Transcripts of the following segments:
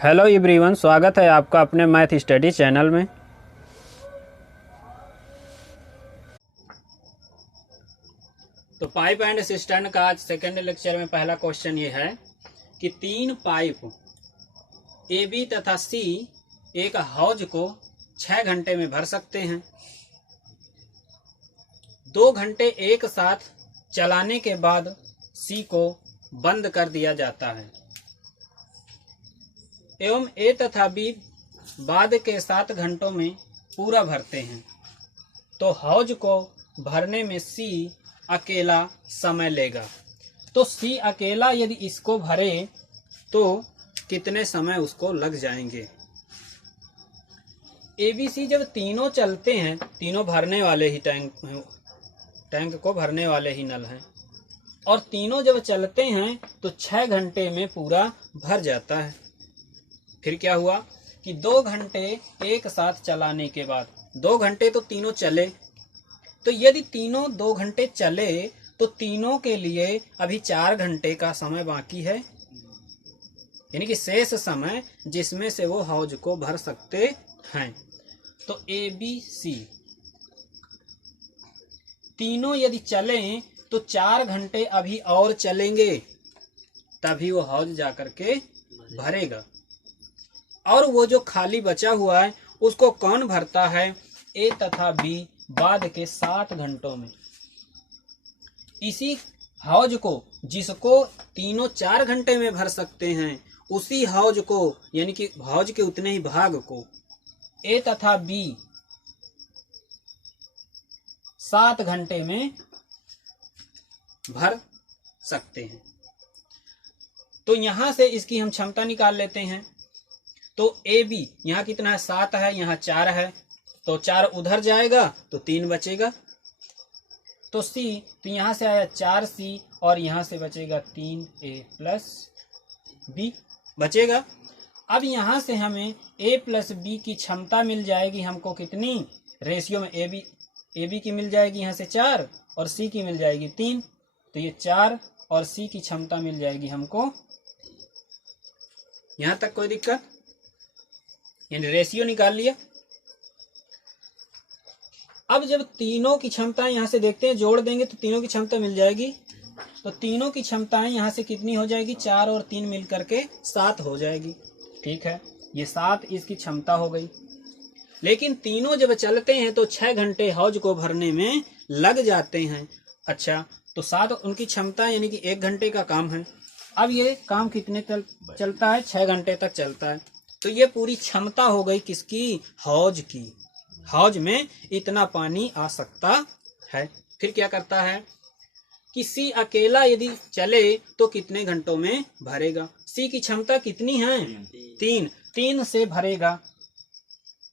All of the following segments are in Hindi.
हेलो एवरीवन, स्वागत है आपका अपने मैथ स्टडी चैनल में। तो पाइप एंड सिस्टर्न का आज सेकेंड लेक्चर में पहला क्वेश्चन ये है कि तीन पाइप ए बी तथा सी एक हौज को 6 घंटे में भर सकते हैं। 2 घंटे एक साथ चलाने के बाद सी को बंद कर दिया जाता है एवं ए तथा बी बाद के 7 घंटों में पूरा भरते हैं, तो हौज को भरने में सी अकेला समय लेगा। तो सी अकेला यदि इसको भरे तो कितने समय उसको लग जाएंगे। ए बी सी जब तीनों चलते हैं, तीनों भरने वाले ही टैंक को भरने वाले ही नल हैं, और तीनों जब चलते हैं तो 6 घंटे में पूरा भर जाता है। फिर क्या हुआ कि 2 घंटे एक साथ चलाने के बाद 2 घंटे तो तीनों चले, तो यदि तीनों 2 घंटे चले तो तीनों के लिए अभी 4 घंटे का समय बाकी है, यानी कि शेष समय जिसमें से वो हौज को भर सकते हैं। तो ए बी सी तीनों यदि चलें तो 4 घंटे अभी और चलेंगे, तभी वो हौज जाकर के भरेगा। और वो जो खाली बचा हुआ है उसको कौन भरता है? ए तथा बी बाद के 7 घंटों में। इसी हौज को जिसको तीनों 4 घंटे में भर सकते हैं, उसी हौज को यानी कि हौज के उतने ही भाग को ए तथा बी 7 घंटे में भर सकते हैं। तो यहां से इसकी हम क्षमता निकाल लेते हैं। तो ए बी यहाँ कितना है? 7 है, यहाँ 4 है, तो 4 उधर जाएगा तो 3 बचेगा। तो सी, तो यहाँ से आया 4C और यहाँ से बचेगा 3A प्लस बी बचेगा। अब यहाँ से हमें A प्लस बी की क्षमता मिल जाएगी हमको कितनी? रेशियो में ए बी की मिल जाएगी यहाँ से 4 और सी की मिल जाएगी 3, तो ये 4 और सी की क्षमता मिल जाएगी हमको। यहाँ तक कोई दिक्कत? यानी रेशियो निकाल लिया। अब जब तीनों की क्षमताएं यहां से देखते हैं, जोड़ देंगे तो तीनों की क्षमता मिल जाएगी। तो तीनों की क्षमताएं यहां से कितनी हो जाएगी? 4 और 3 मिल करके 7 हो जाएगी। ठीक है, ये 7 इसकी क्षमता हो गई। लेकिन तीनों जब चलते हैं तो 6 घंटे हौज को भरने में लग जाते हैं। अच्छा, तो 7 उनकी क्षमता यानी कि 1 घंटे का काम है। अब ये काम कितने चलता है? 6 घंटे तक चलता है। तो ये पूरी क्षमता हो गई किसकी? हौज की। हौज में इतना पानी आ सकता है। फिर क्या करता है कि सी अकेला यदि चले तो कितने घंटों में भरेगा? सी की क्षमता कितनी है? 3 से भरेगा।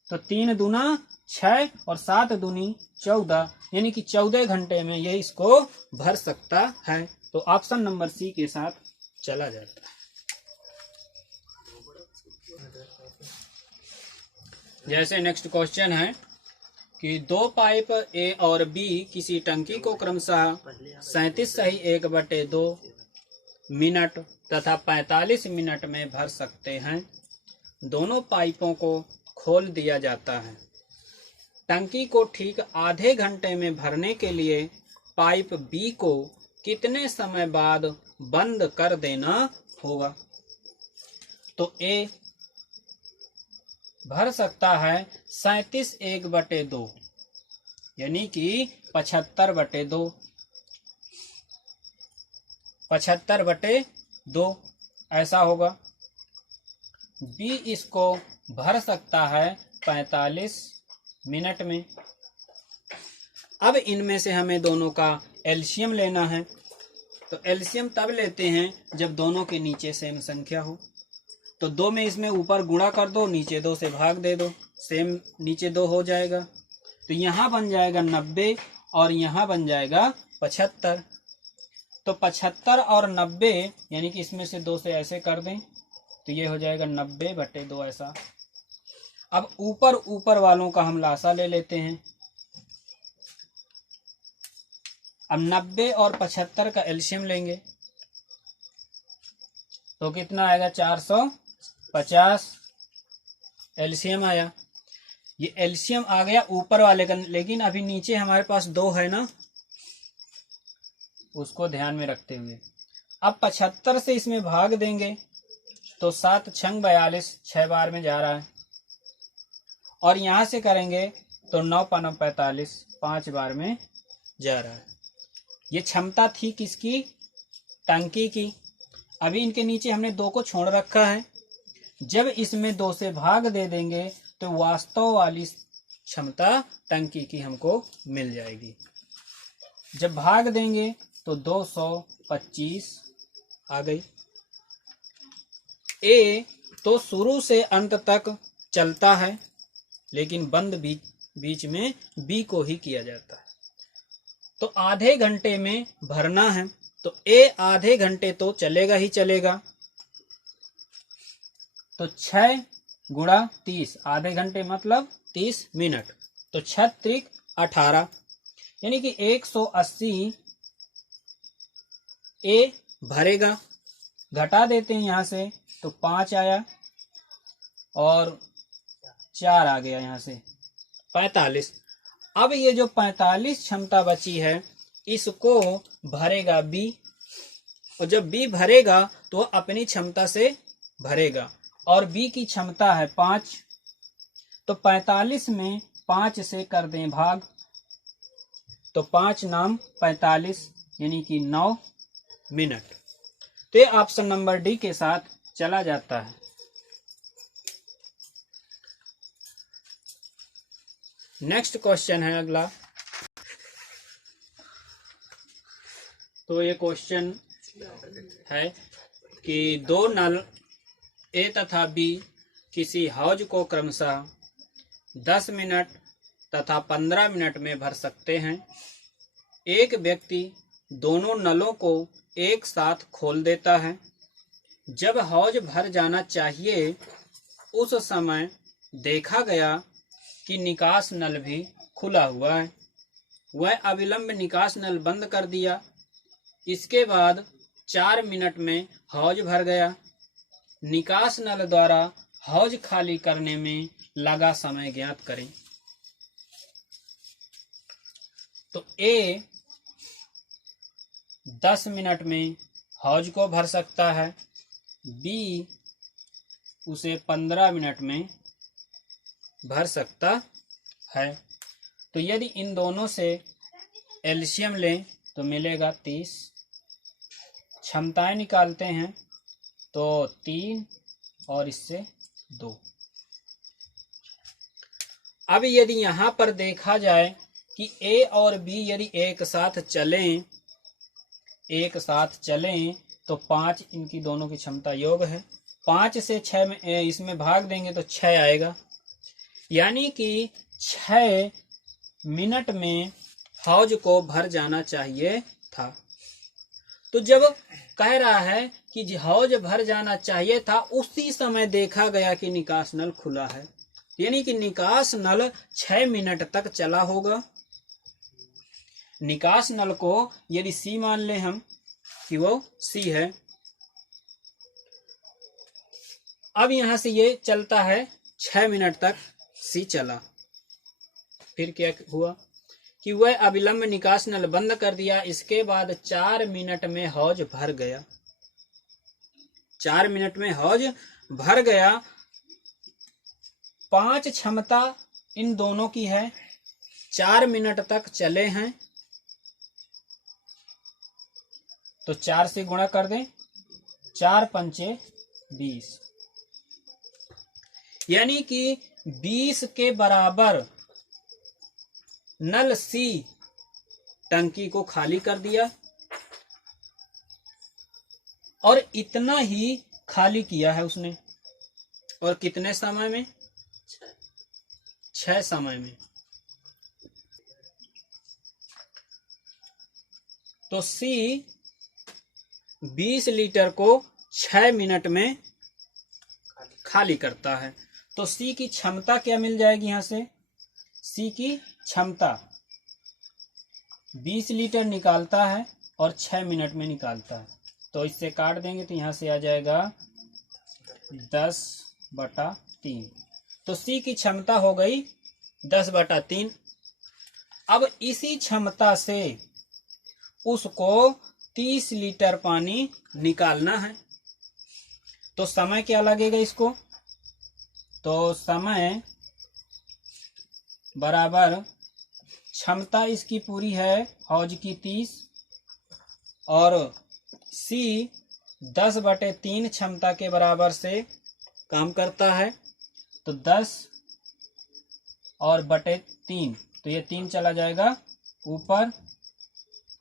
तो 3 दूना 6 और 7 दूनी 14, यानी कि 14 घंटे में ये इसको भर सकता है। तो ऑप्शन नंबर सी के साथ चला जाता है। जैसे नेक्स्ट क्वेश्चन है कि 2 पाइप ए और बी किसी टंकी को क्रमशः 37/1/2 मिनट तथा 45 मिनट में भर सकते हैं। दोनों पाइपों को खोल दिया जाता है। टंकी को ठीक आधे घंटे में भरने के लिए पाइप बी को कितने समय बाद बंद कर देना होगा? तो ए भर सकता है 37/1/2 यानी कि 75/2 75/2 ऐसा होगा। बी इसको भर सकता है 45 मिनट में। अब इनमें से हमें दोनों का एलसीएम लेना है। तो एलसीएम तब लेते हैं जब दोनों के नीचे सेम संख्या हो। तो 2 में इसमें ऊपर गुणा कर दो, नीचे 2 से भाग दे दो, सेम नीचे 2 हो जाएगा। तो यहाँ बन जाएगा 90 और यहाँ बन जाएगा 75। तो 75 और 90 यानी कि इसमें से 2 से ऐसे कर दें तो ये हो जाएगा 90/2 ऐसा। अब ऊपर वालों का हम लासा ले लेते हैं। अब 90 और 75 का एलसीएम लेंगे तो कितना आएगा? 450 50 एलसीएम आया। ये एलसीएम आ गया ऊपर वाले का, लेकिन अभी नीचे हमारे पास 2 है ना, उसको ध्यान में रखते हुए अब 75 से इसमें भाग देंगे तो 7 छंग 42, 6 बार में जा रहा है। और यहां से करेंगे तो 9 5 45, 5 बार में जा रहा है। ये क्षमता थी किसकी? टंकी की। अभी इनके नीचे हमने 2 को छोड़ रखा है। जब इसमें 2 से भाग दे देंगे तो वास्तव वाली क्षमता टंकी की हमको मिल जाएगी। जब भाग देंगे तो 225 आ गई। ए तो शुरू से अंत तक चलता है, लेकिन बंद बीच में बी को ही किया जाता है। तो आधे घंटे में भरना है, तो ए आधे घंटे तो चलेगा ही चलेगा। तो 6 गुणा 30, आधे घंटे मतलब 30 मिनट, तो 6 त्रिक 18, यानी कि 180 ए भरेगा। घटा देते हैं यहां से तो 5 आया और 4 आ गया, यहां से 45। अब ये जो 45 क्षमता बची है इसको भरेगा बी, और जब बी भरेगा तो अपनी क्षमता से भरेगा, और बी की क्षमता है 5। तो 45 में 5 से कर दें भाग, तो 5 नाम 45 यानी कि 9 मिनट। तो ये ऑप्शन नंबर डी के साथ चला जाता है। नेक्स्ट क्वेश्चन है अगला। तो ये क्वेश्चन है कि 2 नल ए तथा बी किसी हौज को क्रमशः 10 मिनट तथा 15 मिनट में भर सकते हैं। एक व्यक्ति दोनों नलों को एक साथ खोल देता है। जब हौज भर जाना चाहिए उस समय देखा गया कि निकास नल भी खुला हुआ है। वह अविलंब निकास नल बंद कर दिया। इसके बाद 4 मिनट में हौज भर गया। निकास नल द्वारा हौज खाली करने में लगा समय ज्ञात करें। तो ए 10 मिनट में हौज को भर सकता है, बी उसे 15 मिनट में भर सकता है। तो यदि इन दोनों से एलसीएम लें तो मिलेगा 30। क्षमताएं निकालते हैं तो 3 और इससे 2। अब यदि यहां पर देखा जाए कि ए और बी यदि एक साथ चलें तो 5 इनकी दोनों की क्षमता योग है। 5 से 6 में इसमें भाग देंगे तो 6 आएगा, यानी कि 6 मिनट में हौज को भर जाना चाहिए था। तो जब कह रहा है कि हौज भर जाना चाहिए था, उसी समय देखा गया कि निकास नल खुला है, यानी कि निकास नल 6 मिनट तक चला होगा। निकास नल को यदि सी मान ले हम कि वो सी है। अब यहां से ये चलता है 6 मिनट तक, सी चला। फिर क्या हुआ कि वह अविलंब निकास नल बंद कर दिया। इसके बाद 4 मिनट में हौज भर गया। 4 मिनट में हौज भर गया। 5 क्षमता इन दोनों की है, 4 मिनट तक चले हैं, तो 4 से गुणा कर दें, 4 पंचे 20, यानी कि 20 के बराबर नल सी टंकी को खाली कर दिया, और इतना ही खाली किया है उसने। और कितने समय में? 6 समय में। तो सी 20 लीटर को 6 मिनट में खाली करता है। तो सी की क्षमता क्या मिल जाएगी? यहां से सी की क्षमता 20 लीटर निकालता है और 6 मिनट में निकालता है। तो इससे काट देंगे तो यहां से आ जाएगा 10 10/3। तो सी की क्षमता हो गई 10/3। अब इसी क्षमता से उसको 30 लीटर पानी निकालना है। तो समय क्या लगेगा इसको? तो समय बराबर क्षमता इसकी पूरी है हौज की 30 और सी 10/3 क्षमता के बराबर से काम करता है। तो 10 और बटे 3, तो ये 3 चला जाएगा ऊपर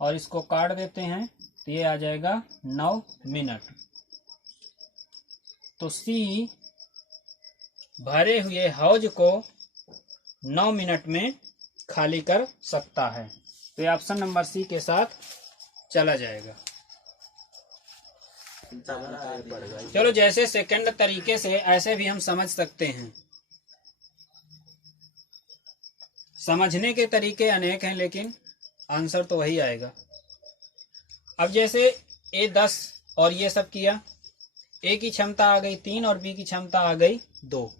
और इसको काट देते हैं तो ये आ जाएगा 9 मिनट। तो सी भरे हुए हौज को 9 मिनट में खाली कर सकता है। तो ये ऑप्शन नंबर सी के साथ चला जाएगा। चलो जैसे सेकंड तरीके से ऐसे भी हम समझ सकते हैं। समझने के तरीके अनेक हैं लेकिन आंसर तो वही आएगा। अब जैसे ए 10 और ये सब किया, ए की क्षमता आ गई 3 और बी की क्षमता आ गई 2।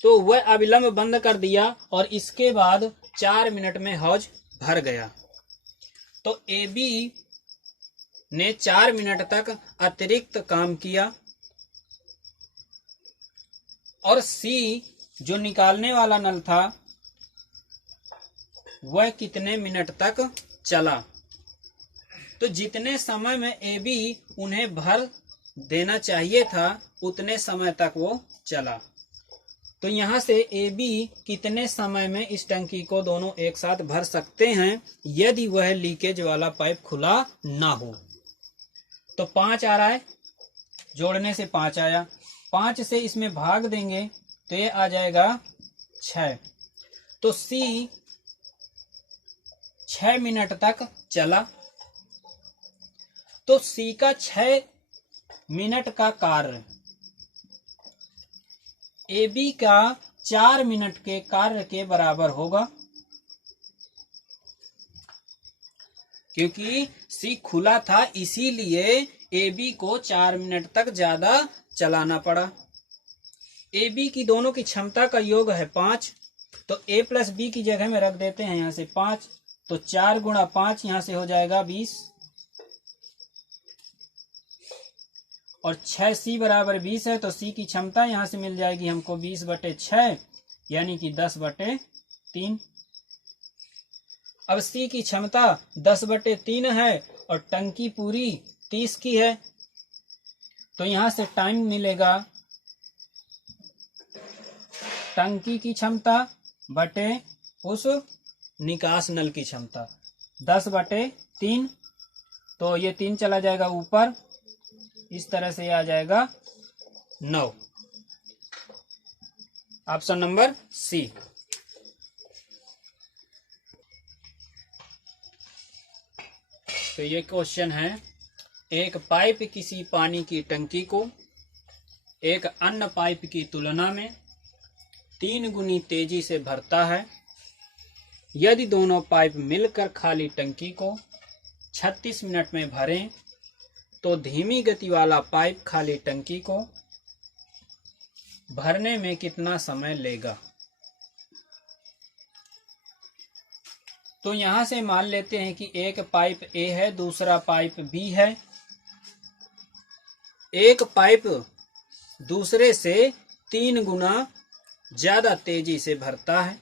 तो वह अविलंब बंद कर दिया और इसके बाद 4 मिनट में हौज भर गया। तो ए बी ने 4 मिनट तक अतिरिक्त काम किया और सी जो निकालने वाला नल था वह कितने मिनट तक चला। तो जितने समय में ए बी उन्हें भर देना चाहिए था उतने समय तक वो चला। तो यहाँ से ए बी कितने समय में इस टंकी को दोनों एक साथ भर सकते हैं यदि वह लीकेज वाला पाइप खुला ना हो। तो 5 आ रहा है, जोड़ने से 5 आया, 5 से इसमें भाग देंगे तो ये आ जाएगा 6। तो सी 6 मिनट तक चला। तो सी का 6 मिनट का कार्य ए बी का 4 मिनट के कार्य के बराबर होगा, क्योंकि सी खुला था इसीलिए ए बी को 4 मिनट तक ज्यादा चलाना पड़ा। ए बी की दोनों की क्षमता का योग है 5। तो ए प्लस बी की जगह में रख देते हैं यहाँ से 5। तो 4 गुणा 5 यहाँ से हो जाएगा 20 और 6 सी बराबर 20 है। तो सी की क्षमता यहाँ से मिल जाएगी हमको 20/6 यानी कि 10/3। अब सी की क्षमता 10/3 है और टंकी पूरी 30 की है। तो यहाँ से टाइम मिलेगा टंकी की क्षमता बटे उस निकास नल की क्षमता 10/3। तो ये 3 चला जाएगा ऊपर, इस तरह से आ जाएगा 9। Option number C. तो ये क्वेश्चन है, एक पाइप किसी पानी की टंकी को एक अन्य पाइप की तुलना में 3 गुनी तेजी से भरता है। यदि दोनों पाइप मिलकर खाली टंकी को 36 मिनट में भरें तो धीमी गति वाला पाइप खाली टंकी को भरने में कितना समय लेगा। तो यहां से मान लेते हैं कि एक पाइप ए है, दूसरा पाइप बी है। एक पाइप दूसरे से 3 गुना ज्यादा तेजी से भरता है।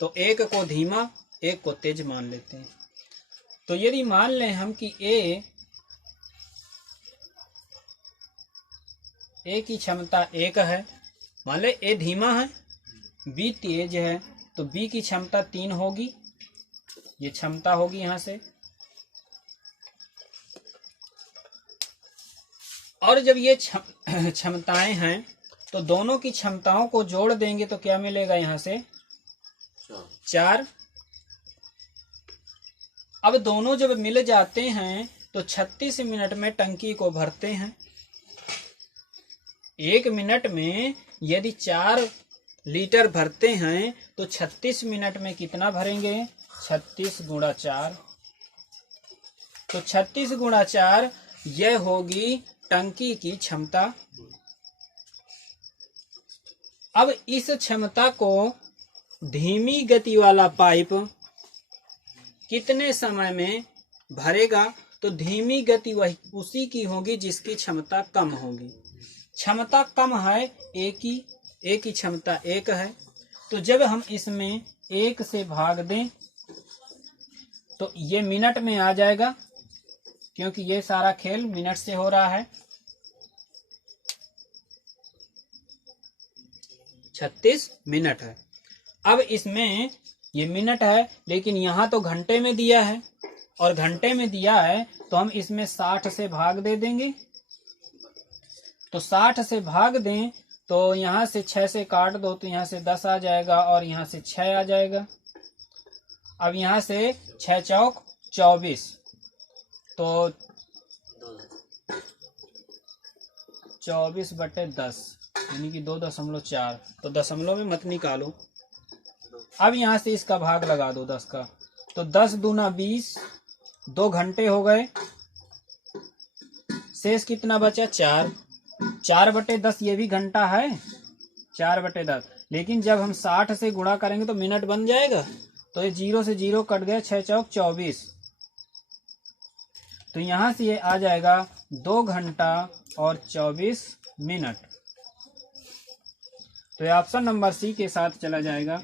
तो एक को धीमा एक को तेज मान लेते हैं। तो यदि मान लें हम कि ए की क्षमता 1 है, मान ले ए धीमा है बी तेज है, तो बी की क्षमता 3 होगी, ये क्षमता होगी यहां से। और जब ये क्षमताएं हैं तो दोनों की क्षमताओं को जोड़ देंगे तो क्या मिलेगा यहां से 4। अब दोनों जब मिल जाते हैं तो 36 मिनट में टंकी को भरते हैं। 1 मिनट में यदि 4 लीटर भरते हैं तो 36 मिनट में कितना भरेंगे 36 गुणा 4। तो 36 गुणा 4 यह होगी टंकी की क्षमता। अब इस क्षमता को धीमी गति वाला पाइप कितने समय में भरेगा? तो धीमी गति वही उसी की होगी जिसकी क्षमता कम होगी। क्षमता कम है ए की क्षमता 1 है, तो जब हम इसमें 1 से भाग दें तो ये मिनट में आ जाएगा, क्योंकि ये सारा खेल मिनट से हो रहा है। 36 मिनट है। अब इसमें ये मिनट है, लेकिन यहाँ तो घंटे में दिया है, और घंटे में दिया है तो हम इसमें 60 से भाग दे देंगे। तो 60 से भाग दें तो यहाँ से 6 से काट दो तो यहाँ से 10 आ जाएगा, और यहाँ से 6 आ जाएगा। अब यहाँ से 6 चौक 24, तो 24/10 यानी कि 2.4, तो दशमलव में मत निकालो। अब यहाँ से इसका भाग लगा दो 10 का, तो 10 दूना 20, 2 घंटे हो गए। शेष कितना बचा? 4। 4/10 ये भी घंटा है, 4/10। लेकिन जब हम 60 से गुणा करेंगे तो मिनट बन जाएगा, तो ये 0 से 0 कट गया, 6 चौक 24, तो यहाँ से ये आ जाएगा 2 घंटा और 24 मिनट। तो ये ऑप्शन नंबर सी के साथ चला जाएगा।